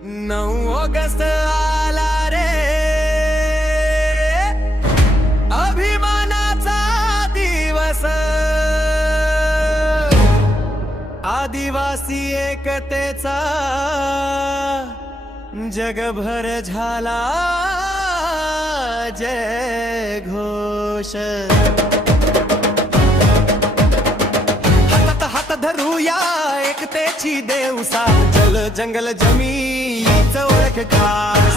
August आला रे, अभिमानाचा दिवस, आदिवासी एकतेचा जगभर झाला जय घोष. हातात हात धरूया एकतेची देवसा, जल जंगल जमीन ओळख खास.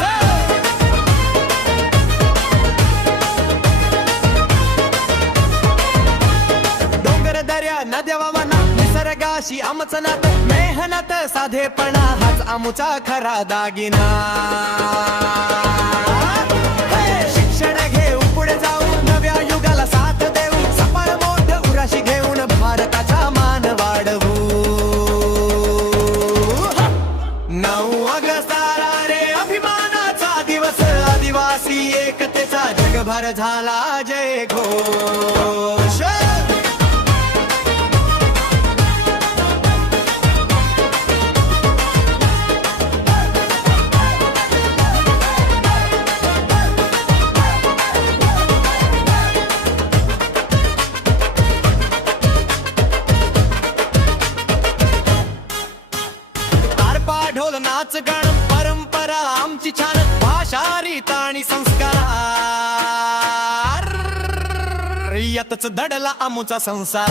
डोंगर दर्या नद्या वावना निसर्गाशी आमचं नातं, मेहनत साधेपणा हाच आमचा खरा दागिना. शिक्षण घेऊ पुढे जाऊ, नव्या युगाला साथ देऊ, सफळ मोठ उराशी घेऊन भारताचा मान वाढवू. 9 ऑगस्ट आला रे, अभिमानाचा दिवस, आदिवासी एकतेचा जगभर झाला जय घोष. ढोल नाच गाण परंपरा आमची छान, भाषा रीत आणि संस्कार यातच दडला आमचा संसार.